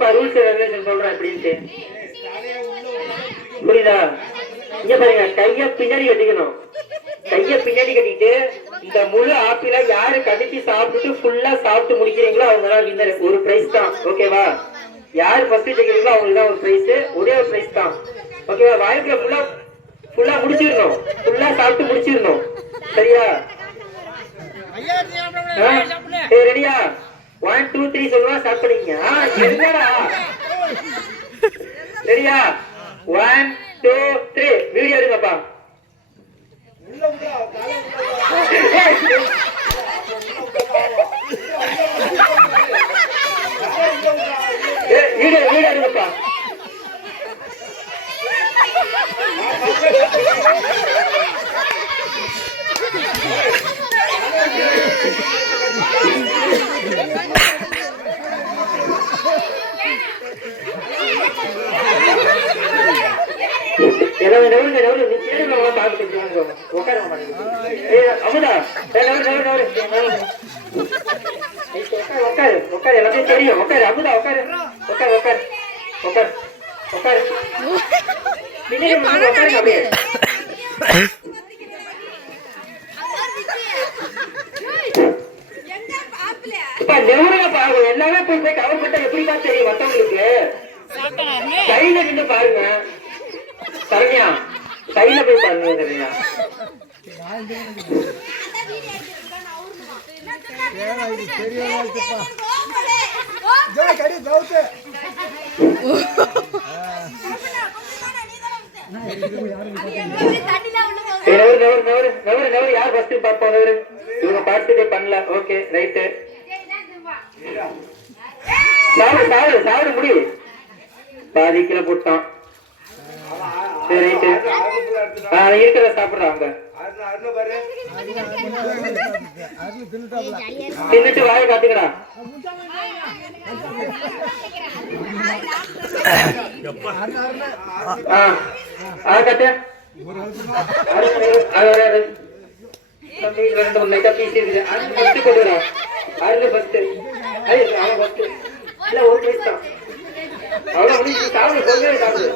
கேளுப்பா, rules regulation சொல்றேன் எப்படின்ட்டு. புரியுதா? இங்க பாருங்க, கைய பின்னாடி கட்டிக்கணும். கைய பின்னாடி கட்டிட்டு இந்த முழு ஆப்பிள யாரு கடிச்சு சாப்பிட்டு ஃபுல்லா சாப்பிட்டு முடிக்கிறீங்களோ அவங்க தான் வின்னர். ஒரு பிரைஸ் தான், ஓகேவா? யாரு ஃபர்ஸ்ட் ஜெயிக்கிறீங்களோ அவங்களுக்கு தான் ஒரு பிரைஸ். ஒரே ஒரு பிரைஸ் தான், ஓகேவா? வாய்ப்புல ஃபுல்லா முடிச்சிடணும். ஃபுல்லா சாப்பிட்டு முடிச்சிடணும். சரியா? ரெடியா? 1 2 3 சொல்லுவா, ஸ்டார்ட் பண்ணிக்கங்க. என்னடா? ரெடியா? 1 2 3 வீடியோ எடுங்கப்பா. வீடியோ எடுங்கப்பா. எல்லாத்தையும் தெரியும். உட்காரு அமுதா, உட்காரு உட்காரு உட்காரு உட்காரு உட்காரு. அப்படியே பாருங்க. எல்லாமே போய் போய் கவர் பண்ணா எப்படிதான் தெரியும் மத்தவங்களுக்கு? கையில நின்று பாருங்க. சரண்யா, கையில போய் பாருங்க. சரியா? யார் ஃபர்ஸ்ட் பாப்போம்? இவங்க பார்ட்டிசிபேட் பண்ணல. Okay, right. சாப்பிடு முடி. பாதி கிலோ போட்டான். சரி, ரைட்டு. இருக்கிறத சாப்பிடுறாங்க. தின்னுட்டு வாயை காட்டுக்கடா. கட்டு. அவ்வளவு சாப்பிடு.